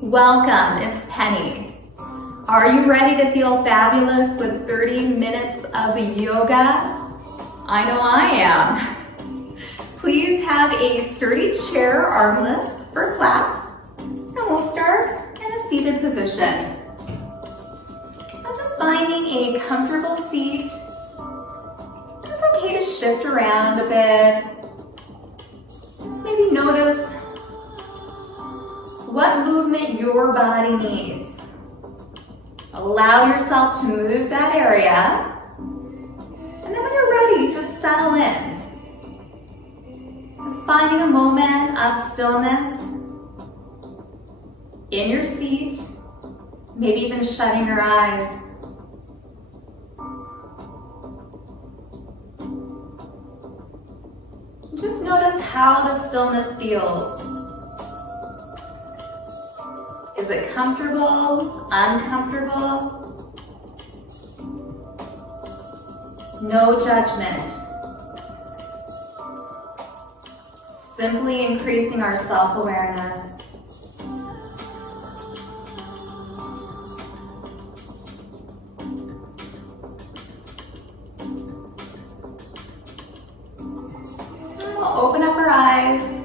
Welcome, it's Penny. Are you ready to feel fabulous with 30 minutes of yoga? I know I am. Please have a sturdy chair or arm lift for class, and we'll start in a seated position. I'm just finding a comfortable seat. It's okay to shift around a bit. Just maybe notice what movement your body needs. Allow yourself to move that area. And then when you're ready, just settle in. Just finding a moment of stillness in your seat, maybe even shutting your eyes. Just notice how the stillness feels. Is it comfortable, uncomfortable? No judgment. Simply increasing our self-awareness. We'll open up our eyes.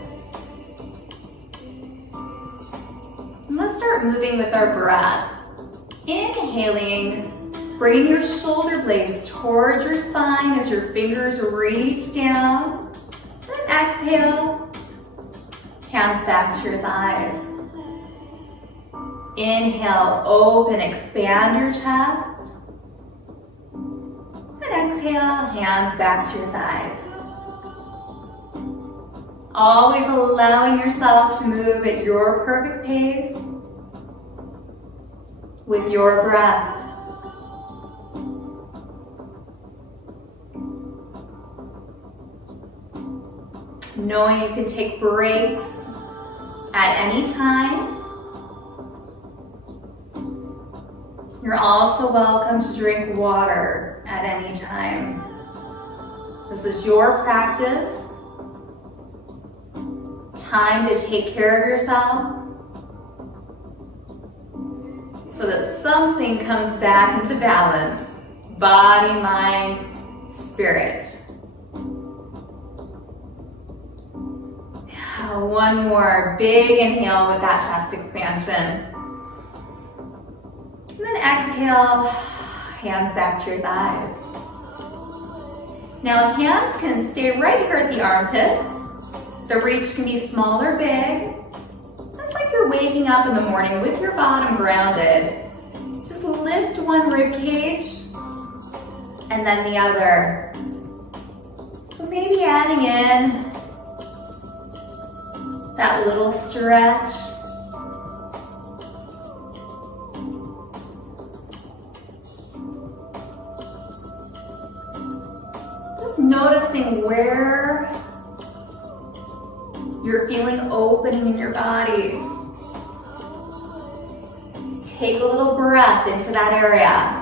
Moving with our breath. Inhaling, bring your shoulder blades towards your spine as your fingers reach down. And exhale, hands back to your thighs. Inhale, open, expand your chest. And exhale, hands back to your thighs. Always allowing yourself to move at your perfect pace. With your breath. Knowing you can take breaks at any time. You're also welcome to drink water at any time. This is your practice. Time to take care of yourself, so that something comes back into balance. Body, mind, spirit. One more big inhale with that chest expansion. And then exhale, hands back to your thighs. Now hands can stay right here at the armpits. The reach can be small or big. Just like you're waking up in the morning with your bottom grounded. Just lift one rib cage and then the other. So maybe adding in that little stretch. Just noticing where you're feeling opening in your body. Take a little breath into that area.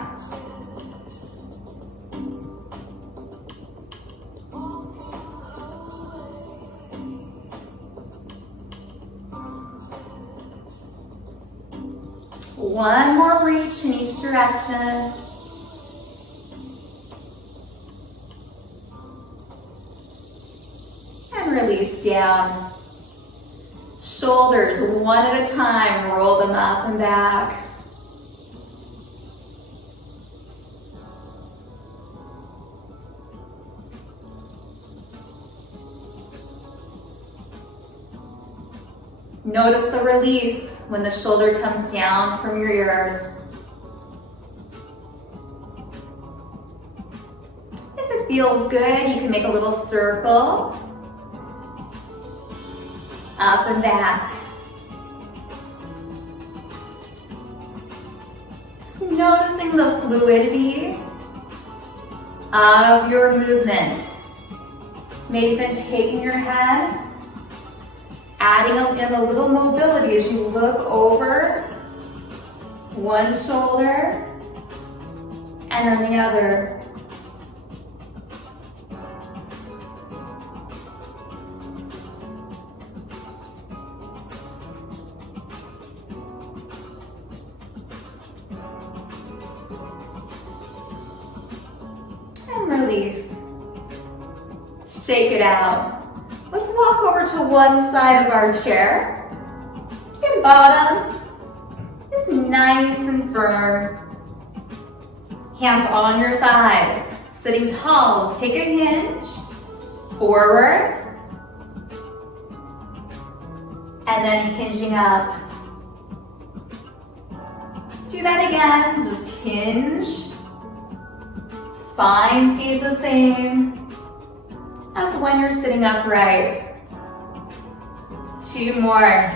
One more reach in each direction. And release down. Shoulders one at a time, roll them up and back. Notice the release when the shoulder comes down from your ears. If it feels good, you can make a little circle. Up and back. Just noticing the fluidity of your movement. Maybe even taking your head, adding in a little mobility as you look over one shoulder and then the other. release. Shake it out. Let's walk over to one side of our chair. Your bottom is nice and firm. Hands on your thighs. Sitting tall, take a hinge. Forward. And then hinging up. Let's do that again. Just hinge. Spine stays the same as when you're sitting upright. 2 more.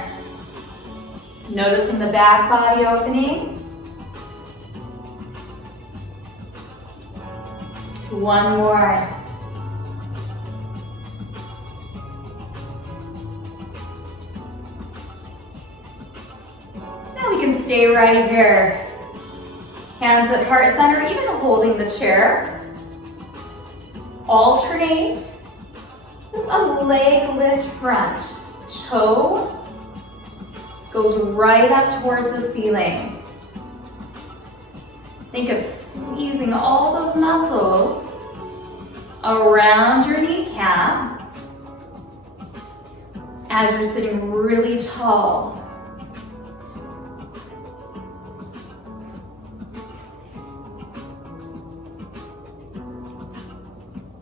Noticing the back body opening. 1 more. Now we can stay right here. Hands at heart center, even holding the chair. Alternate with a leg lift front. Toe goes right up towards the ceiling. Think of squeezing all those muscles around your kneecap as you're sitting really tall.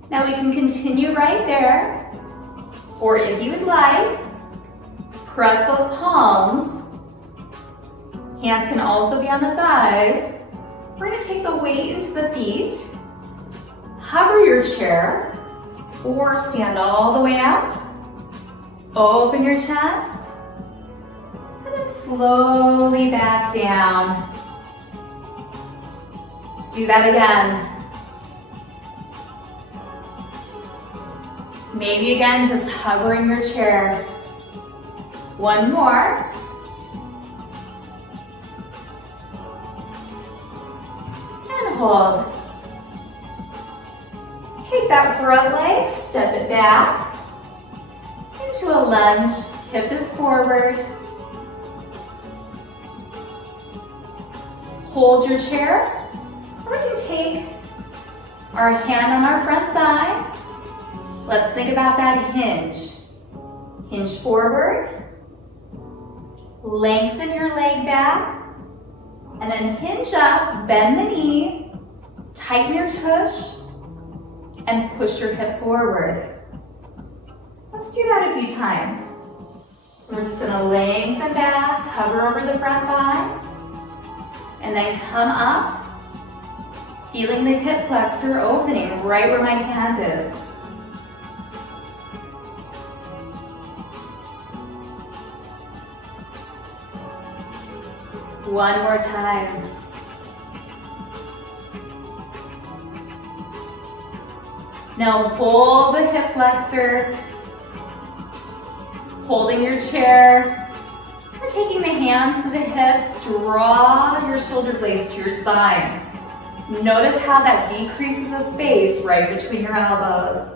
Now we can continue right there, or if you would like, press those palms. Hands can also be on the thighs. We're going to take the weight into the feet. Hover your chair, or stand all the way up. Open your chest, and then slowly back down. Let's do that again. Maybe again, just hovering your chair. 1 more. And hold. Take that front leg, step it back into a lunge. Hip is forward. Hold your chair. We're going to take our hand on our front thigh. Let's think about that hinge. Hinge forward. Lengthen your leg back. And then hinge up, bend the knee. Tighten your tush. And push your hip forward. Let's do that a few times. We're just gonna lengthen back, hover over the front thigh. And then come up. Feeling the hip flexor opening right where my hand is. One more time. Now hold the hip flexor, holding your chair. We're taking the hands to the hips, draw your shoulder blades to your spine. Notice how that decreases the space right between your elbows.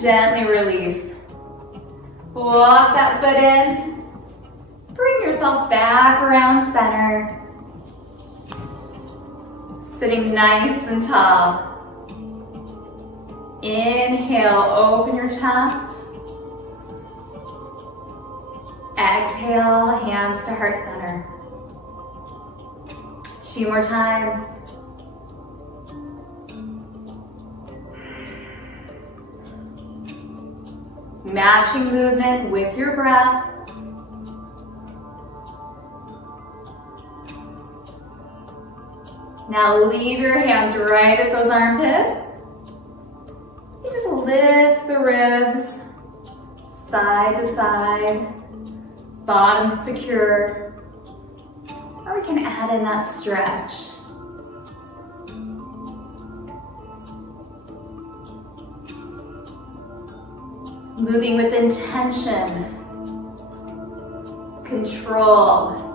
Gently release. Walk that foot in. Bring yourself back around center. Sitting nice and tall. Inhale, open your chest. Exhale, hands to heart center. 2 more times. Matching movement with your breath. Now leave your hands right at those armpits. You just lift the ribs, side to side, bottom secure. Or we can add in that stretch. Moving with intention, control.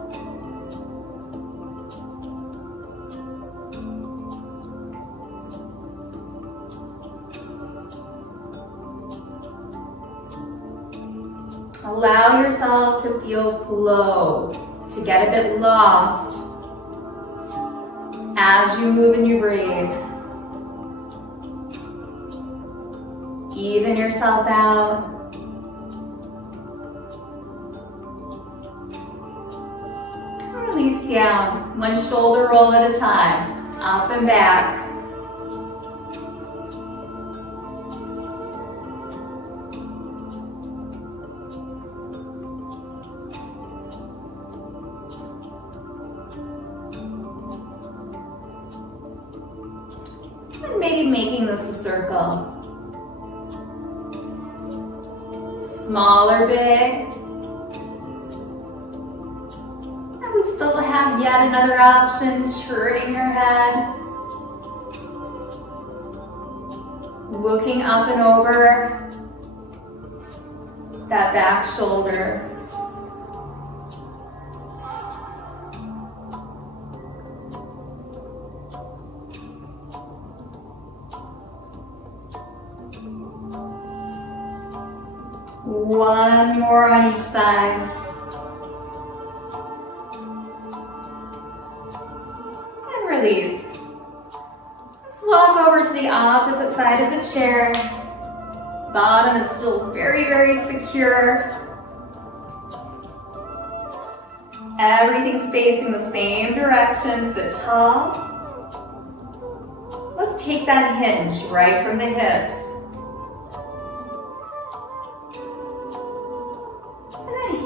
Allow yourself to feel flow, to get a bit lost as you move and you breathe. Even yourself out. Release down, one shoulder roll at a time, up and back. And maybe making this a circle. Small or big. And we still have yet another option, turning your head. Looking up and over that back shoulder. One more on each side. And release. Let's walk over to the opposite side of the chair. Bottom is still very, very secure. Everything's facing the same direction, sit tall. Let's take that hinge right from the hips.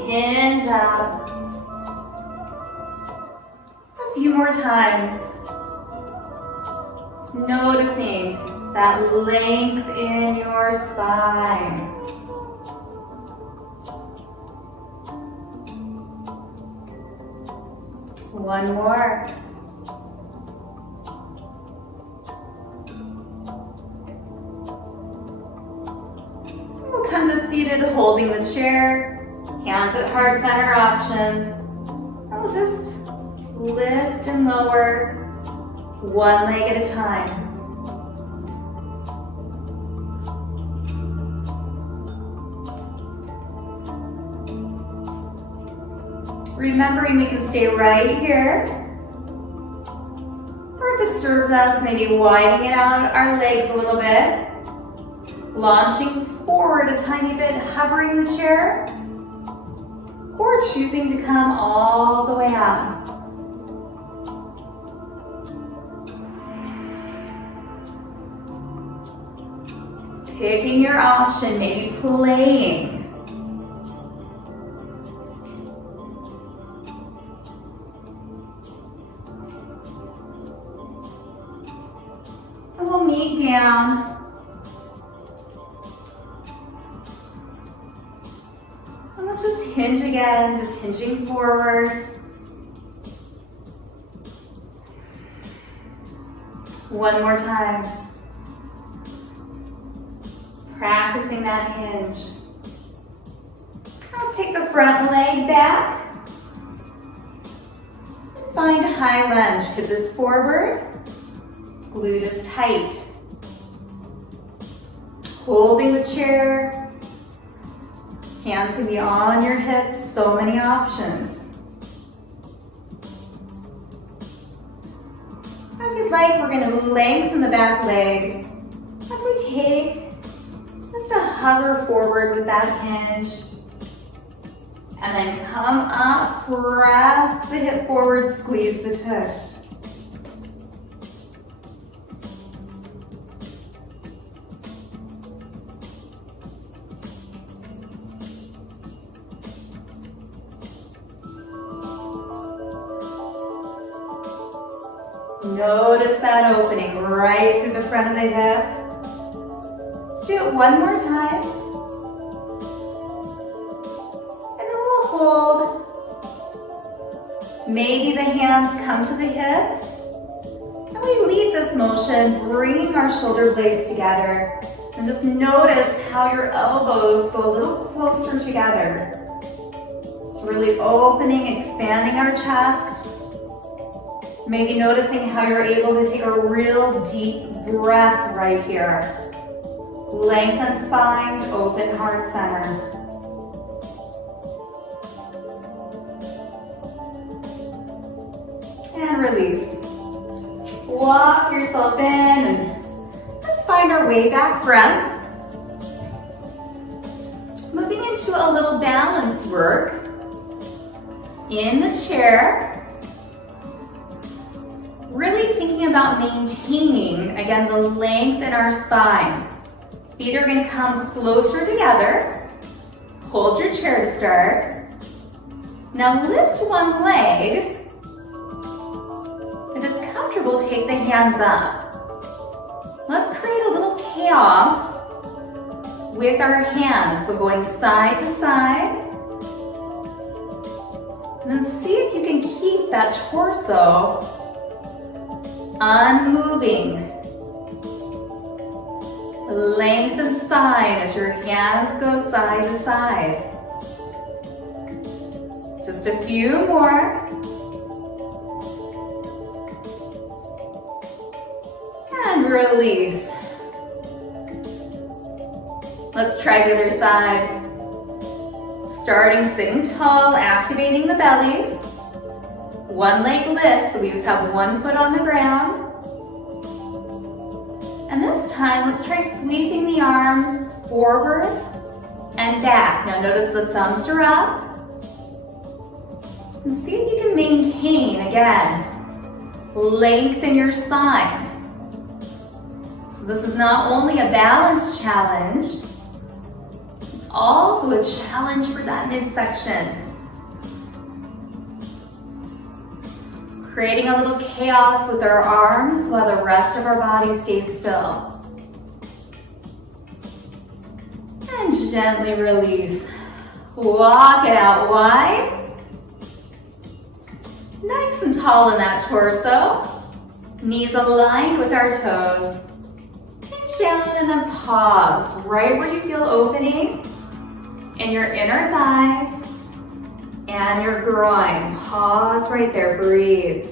Hinge up. A few more times. Just noticing that length in your spine. One more. We'll come to seated, holding the chair. Hands at heart center options. I'll just lift and lower, one leg at a time. Remembering we can stay right here. Or if it serves us, maybe widening out our legs a little bit. Launching forward a tiny bit, hovering the chair. Or choosing to come all the way up. Picking your option, maybe playing. And we'll meet down. Let's just hinge again, just hinging forward. One more time. Practicing that hinge. Let's take the front leg back. Find a high lunge, hips is forward, glute is tight. Holding the chair. Hands can be on your hips, so many options. If you'd like, we're going to lengthen the back leg as we take just a hover forward with that hinge. And then come up, press the hip forward, squeeze the tush. Notice that opening right through the front of the hip. Let's do it one more time. And then we'll hold. Maybe the hands come to the hips. And we lead this motion, bringing our shoulder blades together. And just notice how your elbows go a little closer together. It's really opening, expanding our chest. Maybe noticing how you're able to take a real deep breath right here. Lengthen spine, open heart center. And release. Walk yourself in and let's find our way back front. Moving into a little balance work in the chair. Really thinking about maintaining, again, the length in our spine. Feet are going to come closer together. Hold your chair to start. Now lift one leg. If it's comfortable, take the hands up. Let's create a little chaos with our hands. So going side to side. And then see if you can keep that torso unmoving. Lengthen spine as your hands go side to side. Just a few more. And release. Let's try the other side. Starting sitting tall, activating the belly. One leg lifts, so we just have one foot on the ground. And this time, let's try sweeping the arms forward and back. Now notice the thumbs are up. And see if you can maintain, again, lengthen your spine. So this is not only a balance challenge, it's also a challenge for that midsection. Creating a little chaos with our arms while the rest of our body stays still. And gently release. Walk it out wide. Nice and tall in that torso. Knees aligned with our toes. Pinch down and then pause right where you feel opening in your inner thighs and your groin. Pause right there, breathe.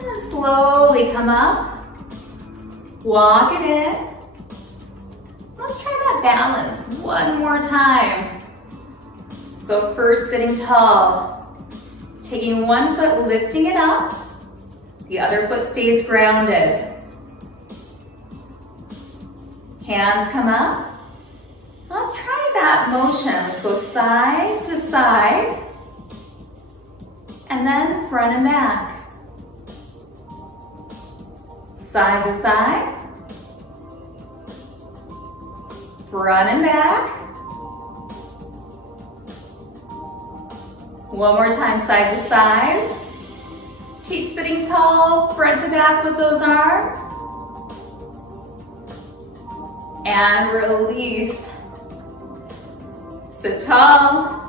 And slowly come up. Walk it in. Let's try that balance one more time. So first sitting tall, taking one foot, lifting it up, the other foot stays grounded. Hands come up. Let's try that motion. Let's go side to side, and then front and back. Side to side, front and back. One more time, side to side. Keep sitting tall, front to back with those arms. And release. Sit tall.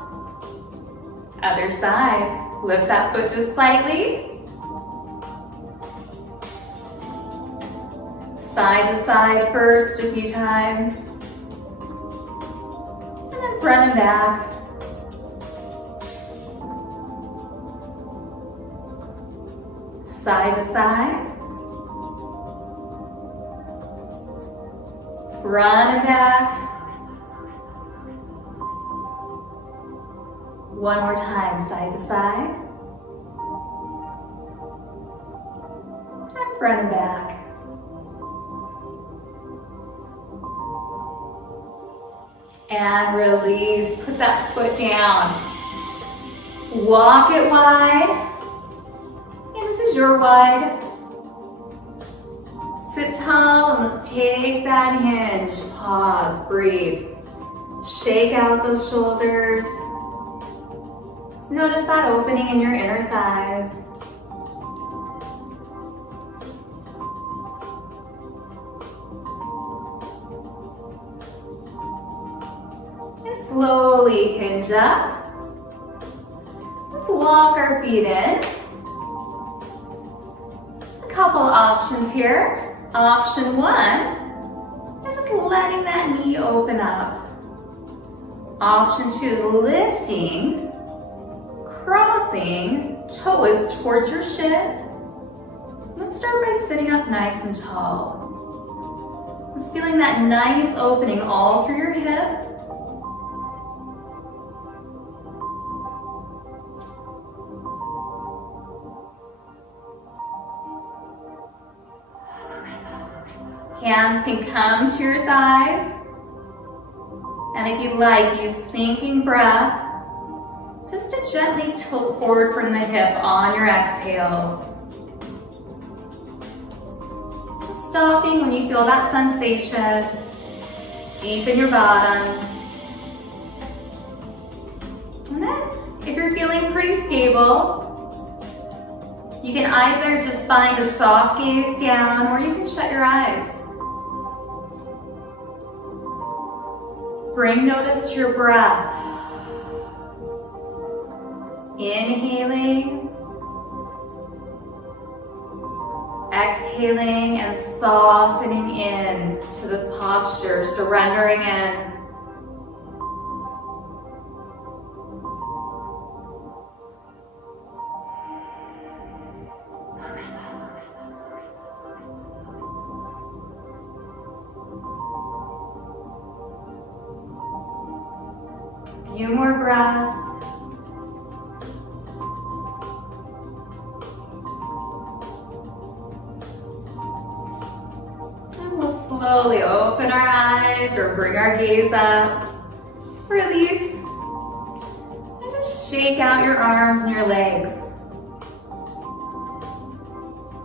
Other side. Lift that foot just slightly. Side to side first a few times. And then front and back. Side to side. Front and back. One more time, side to side. And front and back. And release, put that foot down. Walk it wide. And this is your wide. Sit tall and let's take that hinge. Pause, breathe. Shake out those shoulders. Notice that opening in your inner thighs. And slowly hinge up. Let's walk our feet in. A couple options here. Option one is just letting that knee open up. Option two is lifting, crossing, toes towards your shin. Let's start by sitting up nice and tall. Just feeling that nice opening all through your hip. Hands can come to your thighs. And if you like, use sinking breath just to gently tilt forward from the hip on your exhales. Just stopping when you feel that sensation deep in your bottom. And then, if you're feeling pretty stable, you can either just find a soft gaze down or you can shut your eyes. Bring notice to your breath. Inhaling, exhaling, and softening in to this posture, surrendering in. A few more breaths. Slowly open our eyes or bring our gaze up. Release. And just shake out your arms and your legs.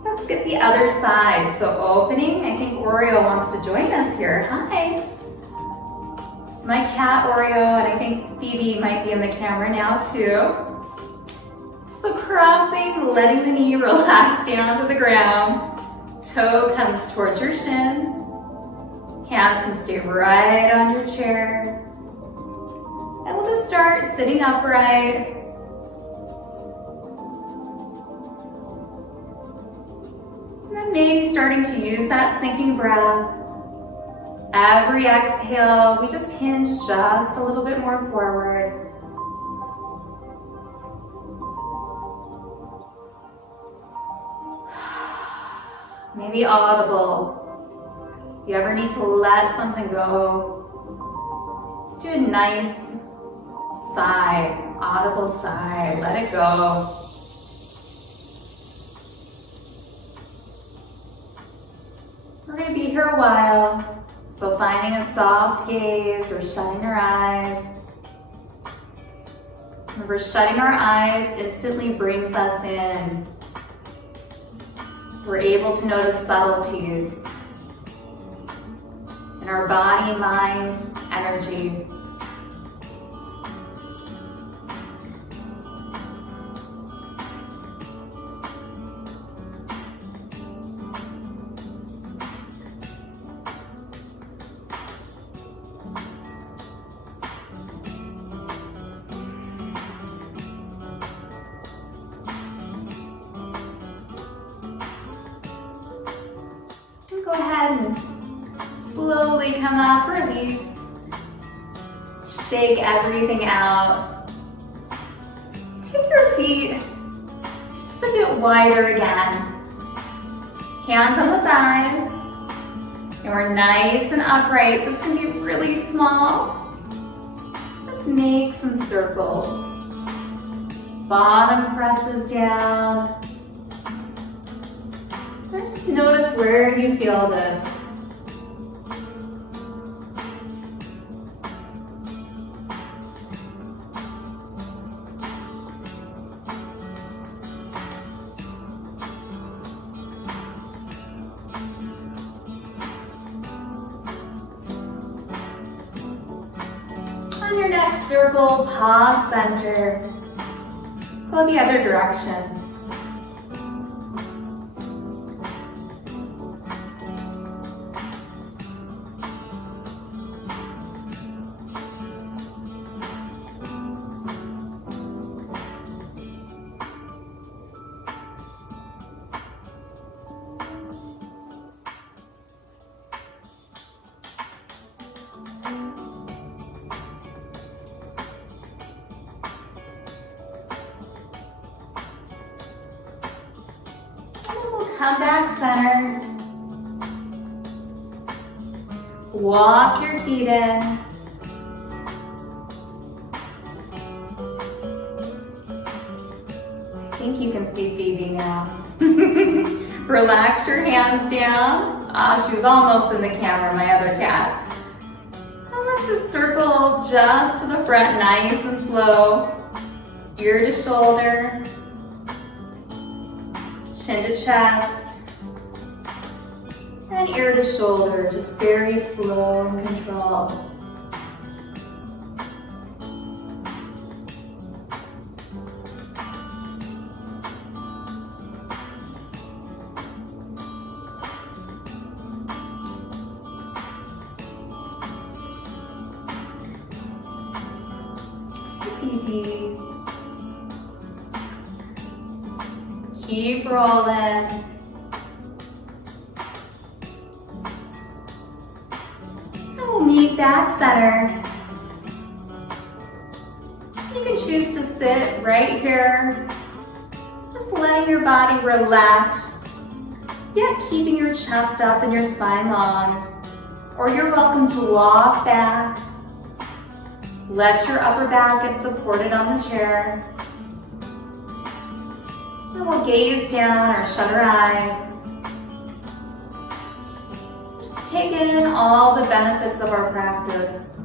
Let's get the other side. So opening, I think Oreo wants to join us here. Hi. It's my cat Oreo, and I think Phoebe might be in the camera now too. So crossing, letting the knee relax down to the ground. Toe comes towards your shins. Hands can stay right on your chair. And we'll just start sitting upright. And then maybe starting to use that sinking breath. Every exhale, we just hinge just a little bit more forward. Maybe audible. If you ever need to let something go, let's do a nice sigh, audible sigh. Let it go. We're going to be here a while, so finding a soft gaze or shutting our eyes. Remember, shutting our eyes instantly brings us in. We're able to notice subtleties in our body, mind, energy. Go ahead and slowly come up, release. Shake everything out. Take your feet just a bit wider again. Hands on the thighs. And we're nice and upright. This can be really small. Just make some circles. Bottom presses down. Just notice where you feel this. On your next circle, pause center. Go the other direction. Come back center. Walk your feet in. I think you can see Phoebe now. Relax your hands down. She was almost in the camera, my other cat. And let's just circle just to the front, nice and slow. Ear to shoulder, chin to chest, and ear to shoulder, just very slow and controlled. Easy. Keep rolling. And we'll meet back center. You can choose to sit right here, just letting your body relax, yet keeping your chest up and your spine long. Or you're welcome to walk back. Let your upper back get supported on the chair. And we'll gaze down or shut our eyes. Just take in all the benefits of our practice.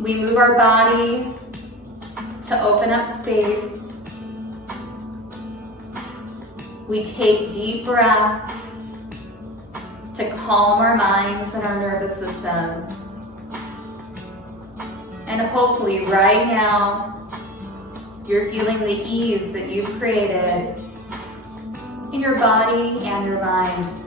We move our body to open up space. We take deep breaths to calm our minds and our nervous systems. And hopefully right now, you're feeling the ease that you've created in your body and your mind.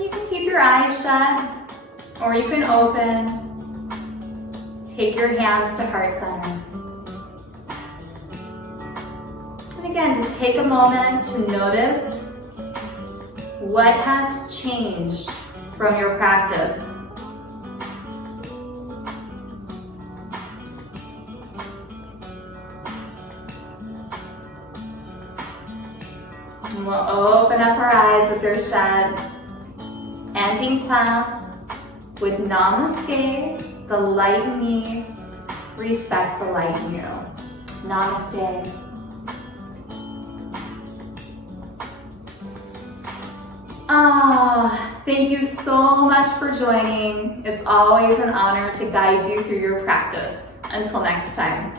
You can keep your eyes shut, or you can open. Take your hands to heart center. And again, just take a moment to notice what has changed from your practice. And we'll open up our eyes if they're shut. Ending class with Namaste, the light in me respects the light in you. Namaste. Thank you so much for joining. It's always an honor to guide you through your practice. Until next time.